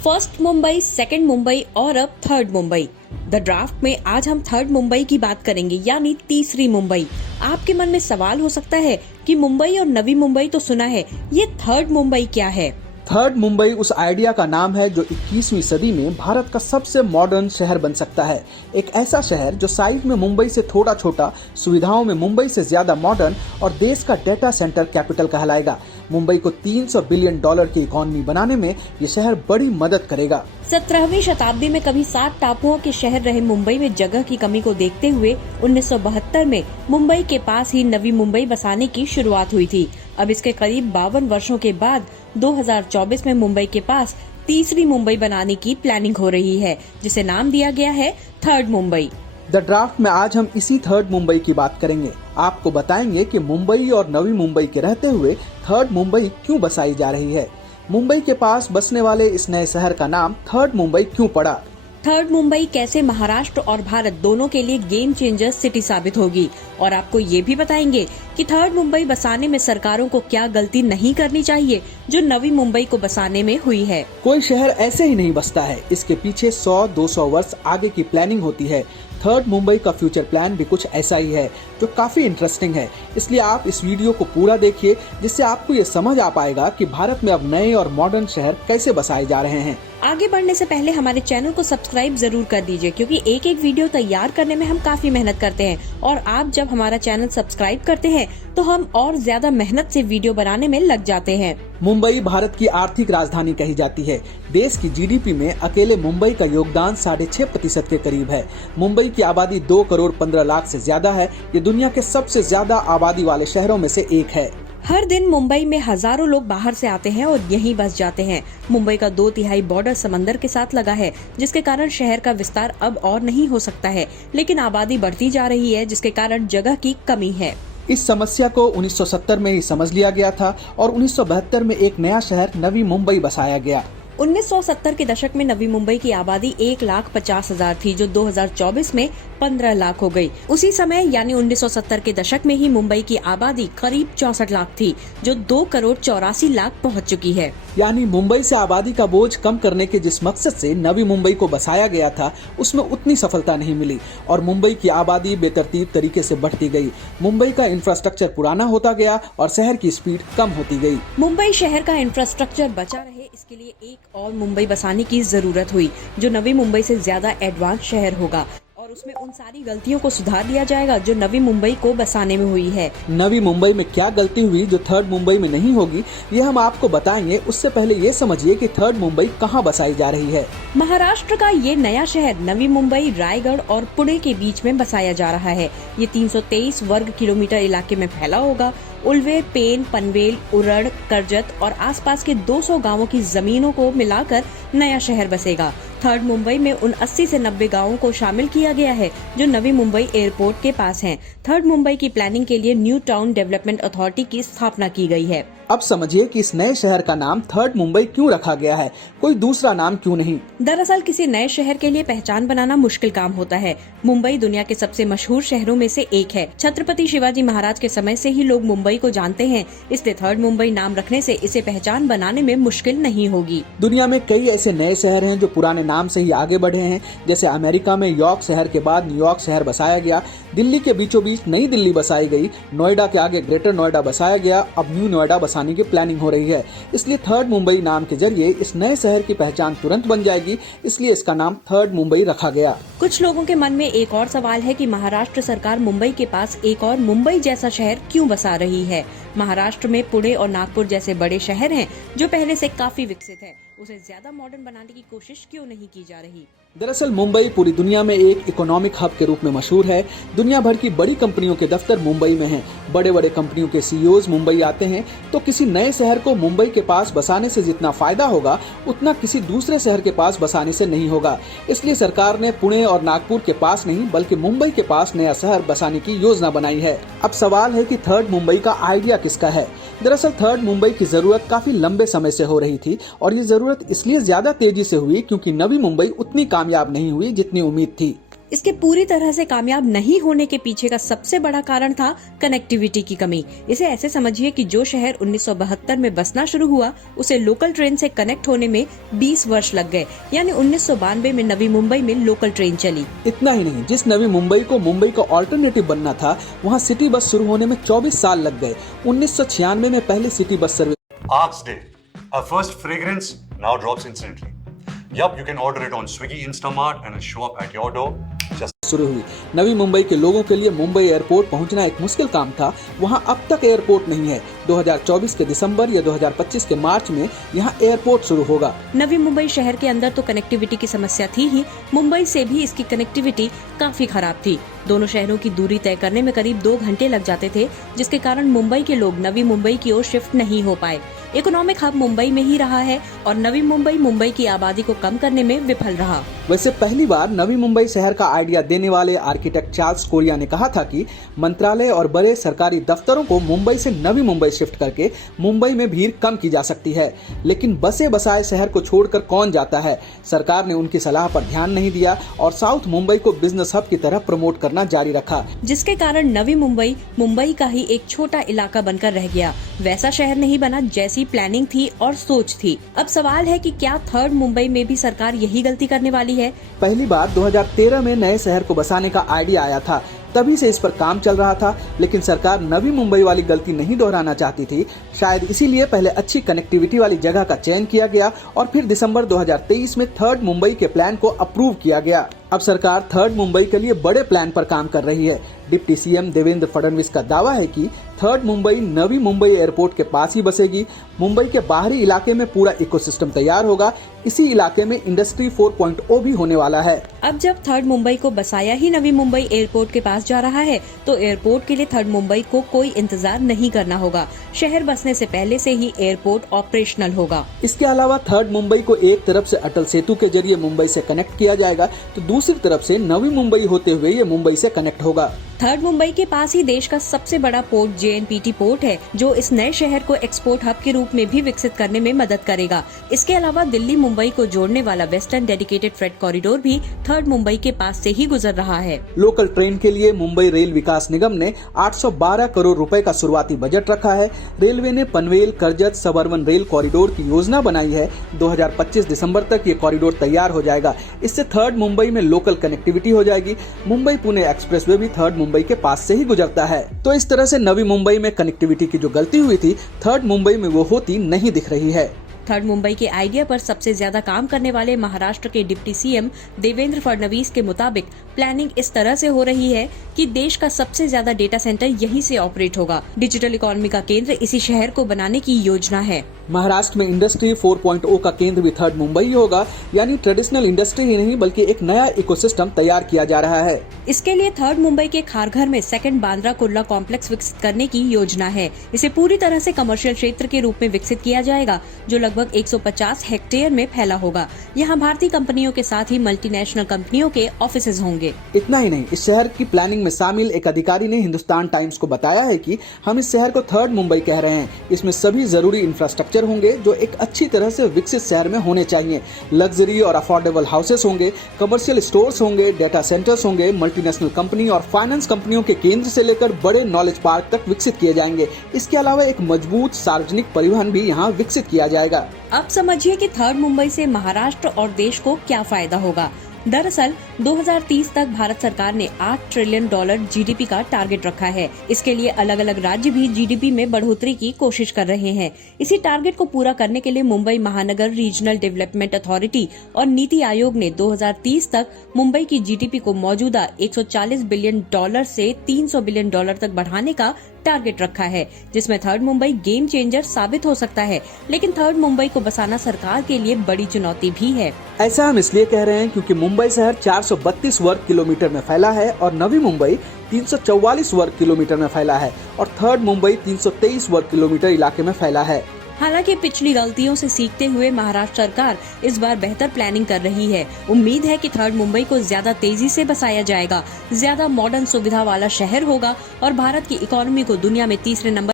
First Mumbai, second Mumbai और अब third Mumbai. The draft में आज हम थर्ड मुंबई की बात करेंगे, यानी तीसरी मुंबई। आपके मन में सवाल हो सकता है कि मुंबई और नवी मुंबई तो सुना है, ये थर्ड मुंबई क्या है? थर्ड मुंबई उस आइडिया का नाम है जो 21वीं सदी में भारत का सबसे मॉडर्न शहर बन सकता है। एक ऐसा शहर जो साइज में मुंबई से थोड़ा छोटा, सुविधाओं में मुंबई से ज्यादा मॉडर्न और देश का डेटा सेंटर कैपिटल कहलाएगा। मुंबई को $300 बिलियन की इकोनॉमी बनाने में ये शहर बड़ी मदद करेगा। 17वीं शताब्दी में कभी 7 टापुओं के शहर रहे मुंबई में जगह की कमी को देखते हुए 1972 में मुंबई के पास ही नवी मुंबई बसाने की शुरुआत हुई थी। अब इसके करीब 52 वर्षों के बाद 2024 में मुंबई के पास तीसरी मुंबई बनाने की प्लानिंग हो रही है, जिसे नाम दिया गया है थर्ड मुंबई। द ड्राफ्ट में आज हम इसी थर्ड मुंबई की बात करेंगे। आपको बताएंगे कि मुंबई और नवी मुंबई के रहते हुए थर्ड मुंबई क्यों बसाई जा रही है। मुंबई के पास बसने वाले इस नए शहर का नाम थर्ड मुंबई क्यों पड़ा। थर्ड मुंबई कैसे महाराष्ट्र और भारत दोनों के लिए गेम चेंजर सिटी साबित होगी, और आपको ये भी बताएंगे कि थर्ड मुंबई बसाने में सरकारों को क्या गलती नहीं करनी चाहिए जो नवी मुंबई को बसाने में हुई है। कोई शहर ऐसे ही नहीं बसता है, इसके पीछे 100-200 वर्ष आगे की प्लानिंग होती है। थर्ड मुंबई का फ्यूचर प्लान भी कुछ ऐसा ही है जो काफी इंटरेस्टिंग है। इसलिए आप इस वीडियो को पूरा देखिए, जिससे आपको ये समझ आ पाएगा कि भारत में अब नए और मॉडर्न शहर कैसे बसाए जा रहे हैं। आगे बढ़ने से पहले हमारे चैनल को सब्सक्राइब जरूर कर दीजिए, क्योंकि एक एक वीडियो तैयार करने में हम काफी मेहनत करते हैं, और आप जब हमारा चैनल सब्सक्राइब करते हैं तो हम और ज्यादा मेहनत से वीडियो बनाने में लग जाते हैं। मुंबई भारत की आर्थिक राजधानी कही जाती है। देश की जीडीपी में अकेले मुंबई का योगदान 6.5% के करीब है। मुंबई की आबादी 2 करोड़ 15 लाख से ज्यादा है। ये दुनिया के सबसे ज्यादा आबादी वाले शहरों में से एक है। हर दिन मुंबई में हजारों लोग बाहर से आते हैं और यहीं बस जाते हैं। मुंबई का 2/3 बॉर्डर समंदर के साथ लगा है, जिसके कारण शहर का विस्तार अब और नहीं हो सकता है। लेकिन आबादी बढ़ती जा रही है, जिसके कारण जगह की कमी है। इस समस्या को 1970 में ही समझ लिया गया था और 1972 में एक नया शहर नवी मुंबई बसाया गया। 1970 के दशक में नवी मुंबई की आबादी 1,50,000 थी, जो 2024 में 15 लाख हो गई। उसी समय यानी 1970 के दशक में ही मुंबई की आबादी करीब 64 लाख थी, जो 2 करोड़ 84 लाख पहुंच चुकी है। यानी मुंबई से आबादी का बोझ कम करने के जिस मकसद से नवी मुंबई को बसाया गया था, उसमें उतनी सफलता नहीं मिली और मुंबई की आबादी बेतरतीब तरीके से बढ़ती गई। मुंबई का इंफ्रास्ट्रक्चर पुराना होता गया और शहर की स्पीड कम होती गई। मुंबई शहर का इंफ्रास्ट्रक्चर बचा रहे, इसके लिए एक और मुंबई बसाने की जरूरत हुई, जो नवी मुंबई से ज्यादा एडवांस शहर होगा, और उसमें उन सारी गलतियों को सुधार दिया जाएगा जो नवी मुंबई को बसाने में हुई है। नवी मुंबई में क्या गलती हुई जो थर्ड मुंबई में नहीं होगी, ये हम आपको बताएंगे। उससे पहले ये समझिए कि थर्ड मुंबई कहाँ बसाई जा रही है। महाराष्ट्र का ये नया शहर नवी मुंबई, रायगढ़ और पुणे के बीच में बसाया जा रहा है। ये 323 वर्ग किलोमीटर इलाके में फैला होगा। उल्वे, पेन, पनवेल, उरण, करजत और आसपास के 200 गांवों की जमीनों को मिलाकर नया शहर बसेगा। थर्ड मुंबई में उन 80 से 90 गांवों को शामिल किया गया है जो नवी मुंबई एयरपोर्ट के पास हैं। थर्ड मुंबई की प्लानिंग के लिए न्यू टाउन डेवलपमेंट अथॉरिटी की स्थापना की गई है। अब समझिए कि इस नए शहर का नाम थर्ड मुंबई क्यों रखा गया है, कोई दूसरा नाम क्यों नहीं। दरअसल किसी नए शहर के लिए पहचान बनाना मुश्किल काम होता है। मुंबई दुनिया के सबसे मशहूर शहरों में से एक है। छत्रपति शिवाजी महाराज के समय से ही लोग मुंबई को जानते हैं, इसलिए थर्ड मुंबई नाम रखने से इसे पहचान बनाने में मुश्किल नहीं होगी। दुनिया में कई ऐसे नए शहर हैं जो पुराने नाम से ही आगे बढ़े हैं। जैसे अमेरिका में यॉर्क शहर के बाद न्यूयॉर्क शहर बसाया गया, दिल्ली के बीचों बीच नई दिल्ली बसाई गई, नोएडा के आगे ग्रेटर नोएडा बसाया गया, अब न्यू नोएडा बसाने की प्लानिंग हो रही है। इसलिए थर्ड मुंबई नाम के जरिए इस नए शहर की पहचान तुरंत बन जाएगी, इसलिए इसका नाम थर्ड मुंबई रखा गया। कुछ लोगों के मन में एक और सवाल है कि महाराष्ट्र सरकार मुंबई के पास एक और मुंबई जैसा शहर क्यों बसा रही है। महाराष्ट्र में पुणे और नागपुर जैसे बड़े शहर हैं जो पहले से काफी विकसित है, उसे ज्यादा मॉडर्न बनाने की कोशिश क्यों नहीं की जा रही। दरअसल मुंबई पूरी दुनिया में एक इकोनॉमिक हब के रूप में मशहूर है। दुनिया भर की बड़ी कंपनियों के दफ्तर मुंबई में हैं। बड़े बड़े कंपनियों के सीईओज मुंबई आते हैं, तो किसी नए शहर को मुंबई के पास बसाने से जितना फायदा होगा, उतना किसी दूसरे शहर के पास बसाने से नहीं होगा। इसलिए सरकार ने पुणे और नागपुर के पास नहीं बल्कि मुंबई के पास नया शहर बसाने की योजना बनाई है। अब सवाल है कि थर्ड मुंबई का आइडिया किसका है। दरअसल थर्ड मुंबई की जरूरत काफी लंबे समय से हो रही थी और ये जरूरत इसलिए ज्यादा तेजी से हुई क्योंकि नवी मुंबई उतनी कामयाब नहीं हुई जितनी उम्मीद थी। इसके पूरी तरह से कामयाब नहीं होने के पीछे का सबसे बड़ा कारण था कनेक्टिविटी की कमी। इसे ऐसे समझिए कि जो शहर 1972 में बसना शुरू हुआ, उसे लोकल ट्रेन से कनेक्ट होने में 20 वर्ष लग गए। यानी 1992 में नवी मुंबई में लोकल ट्रेन चली। इतना ही नहीं, जिस नवी मुंबई को मुंबई का ऑल्टरनेटिव बनना था, वहाँ सिटी बस शुरू होने में 24 साल लग गए। 1996 में पहली city bus service Arcs Day. Our first fragrance now drops instantly. Yup, you can order it on Swiggy Instamart and it'll show up at your door. Just शुरू हुई। नवी मुंबई के लोगों के लिए मुंबई एयरपोर्ट पहुंचना एक मुश्किल काम था। वहां अब तक एयरपोर्ट नहीं है। 2024 के दिसंबर या 2025 के मार्च में यहां एयरपोर्ट शुरू होगा। नवी मुंबई शहर के अंदर तो कनेक्टिविटी की समस्या थी ही, मुंबई से भी इसकी कनेक्टिविटी काफी खराब थी। दोनों शहरों की दूरी तय करने में करीब 2 घंटे लग जाते थे, जिसके कारण मुंबई के लोग नवी मुंबई की ओर शिफ्ट नहीं हो पाए। इकोनॉमिक हब मुंबई में ही रहा है और नवी मुंबई की आबादी को कम करने में विफल रहा। वैसे पहली बार नवी मुंबई शहर का आइडिया देने वाले आर्किटेक्ट चार्ल्स कोरिया ने कहा था कि मंत्रालय और बड़े सरकारी दफ्तरों को मुंबई से नवी मुंबई शिफ्ट करके मुंबई में भीड़ कम की जा सकती है। लेकिन बसे बसाए शहर को छोड़कर कौन जाता है? सरकार ने उनकी सलाह पर ध्यान नहीं दिया और साउथ मुंबई को बिजनेस हब की तरह प्रमोट करना जारी रखा, जिसके कारण नवी मुंबई मुंबई का ही एक छोटा इलाका बनकर रह गया। वैसा शहर नहीं बना जैसी प्लानिंग थी और सोच थी। अब सवाल है कि क्या थर्ड मुंबई में भी सरकार यही गलती करने वाली है? पहली बार 2013 में नए शहर को बसाने का आइडिया आया था, तभी से इस पर काम चल रहा था। लेकिन सरकार नवी मुंबई वाली गलती नहीं दोहराना चाहती थी। शायद इसीलिए पहले अच्छी कनेक्टिविटी वाली जगह का चयन किया गया और फिर दिसंबर 2023 में थर्ड मुंबई के प्लान को अप्रूव किया गया। अब सरकार थर्ड मुंबई के लिए बड़े प्लान पर काम कर रही है। डिप्टी सीएम देवेंद्र फडणवीस का दावा है कि थर्ड मुंबई नवी मुंबई एयरपोर्ट के पास ही बसेगी। मुंबई के बाहरी इलाके में पूरा इकोसिस्टम तैयार होगा। इसी इलाके में इंडस्ट्री 4.0 भी होने वाला है। अब जब थर्ड मुंबई को बसाया ही नवी मुंबई एयरपोर्ट के पास जा रहा है, तो एयरपोर्ट के लिए थर्ड मुंबई को कोई इंतजार नहीं करना होगा। शहर बसने से पहले से ही एयरपोर्ट ऑपरेशनल होगा। इसके अलावा थर्ड मुंबई को एक तरफ से अटल सेतु के जरिए मुंबई से कनेक्ट किया जाएगा, तो दूसरी तरफ से नवी मुंबई होते हुए ये मुंबई से कनेक्ट होगा। थर्ड मुंबई के पास ही देश का सबसे बड़ा पोर्ट JNPT पोर्ट है, जो इस नए शहर को एक्सपोर्ट हब के रूप में भी विकसित करने में मदद करेगा। इसके अलावा दिल्ली मुंबई को जोड़ने वाला वेस्टर्न डेडिकेटेड फ्रेट कॉरिडोर भी थर्ड मुंबई के पास से ही गुजर रहा है। लोकल ट्रेन के लिए मुंबई रेल विकास निगम ने 812 करोड़ रुपए का शुरुआती बजट रखा है। रेलवे ने Panvel Karjat suburban rail corridor की योजना बनाई है। 2025 दिसंबर तक ये कॉरिडोर तैयार हो जाएगा। इससे थर्ड मुंबई में लोकल कनेक्टिविटी हो जाएगी। मुंबई पुणे एक्सप्रेसवे भी थर्ड मुंबई के पास से ही गुजरता है। तो इस तरह से नवी मुंबई में कनेक्टिविटी की जो गलती हुई थी, थर्ड मुंबई में वो होती नहीं दिख रही है। थर्ड मुंबई के आइडिया पर सबसे ज्यादा काम करने वाले महाराष्ट्र के डिप्टी सीएम देवेंद्र फडणवीस के मुताबिक प्लानिंग इस तरह से हो रही है कि देश का सबसे ज्यादा डेटा सेंटर यहीं से ऑपरेट होगा। डिजिटल इकोनॉमी का केंद्र इसी शहर को बनाने की योजना है। महाराष्ट्र में इंडस्ट्री 4.0 का केंद्र भी थर्ड मुंबई ही होगा। यानी ट्रेडिशनल इंडस्ट्री ही नहीं बल्कि एक नया इकोसिस्टम तैयार किया जा रहा है। इसके लिए थर्ड मुंबई के खारघर में सेकंड बांद्रा कुर्ला कॉम्प्लेक्स विकसित करने की योजना है। इसे पूरी तरह से कमर्शियल क्षेत्र के रूप में विकसित किया जाएगा, जो लगभग 150 हेक्टेयर में फैला होगा। यहाँ भारतीय कंपनियों के साथ ही मल्टीनेशनल कंपनियों के ऑफिसेज होंगे। इतना ही नहीं, इस शहर की प्लानिंग में शामिल एक अधिकारी ने हिंदुस्तान टाइम्स को बताया है कि हम इस शहर को थर्ड मुंबई कह रहे हैं। इसमें सभी जरूरी इंफ्रास्ट्रक्चर होंगे जो एक अच्छी तरह से विकसित शहर में होने चाहिए। लग्जरी और अफोर्डेबल हाउसेस होंगे, कमर्शियल स्टोर्स होंगे, डेटा सेंटर्स होंगे, मल्टीनेशनल कंपनी और फाइनेंस कंपनियों के केंद्र से लेकर बड़े नॉलेज पार्क तक विकसित किए जाएंगे। इसके अलावा एक मजबूत सार्वजनिक परिवहन भी यहाँ विकसित किया जाएगा। अब समझिए कि थर्ड मुंबई से महाराष्ट्र और देश को क्या फायदा होगा। दरअसल 2030 तक भारत सरकार ने $8 ट्रिलियन GDP का टारगेट रखा है। इसके लिए अलग अलग राज्य भी GDP में बढ़ोतरी की कोशिश कर रहे हैं। इसी टारगेट को पूरा करने के लिए मुंबई महानगर रीजनल डेवलपमेंट अथॉरिटी और नीति आयोग ने 2030 तक मुंबई की GDP को मौजूदा $140 बिलियन से $300 बिलियन तक बढ़ाने का टारगेट रखा है, जिसमें थर्ड मुंबई गेम चेंजर साबित हो सकता है। लेकिन थर्ड मुंबई को बसाना सरकार के लिए बड़ी चुनौती भी है। ऐसा हम इसलिए कह रहे हैं क्योंकि मुंबई शहर 432 वर्ग किलोमीटर में फैला है और नवी मुंबई 344 वर्ग किलोमीटर में फैला है और थर्ड मुंबई 323 वर्ग किलोमीटर इलाके में फैला है। हालांकि पिछली गलतियों से सीखते हुए महाराष्ट्र सरकार इस बार बेहतर प्लानिंग कर रही है। उम्मीद है कि थर्ड मुंबई को ज्यादा तेजी से बसाया जाएगा, ज्यादा मॉडर्न सुविधा वाला शहर होगा और भारत की इकोनॉमी को दुनिया में तीसरे नंबर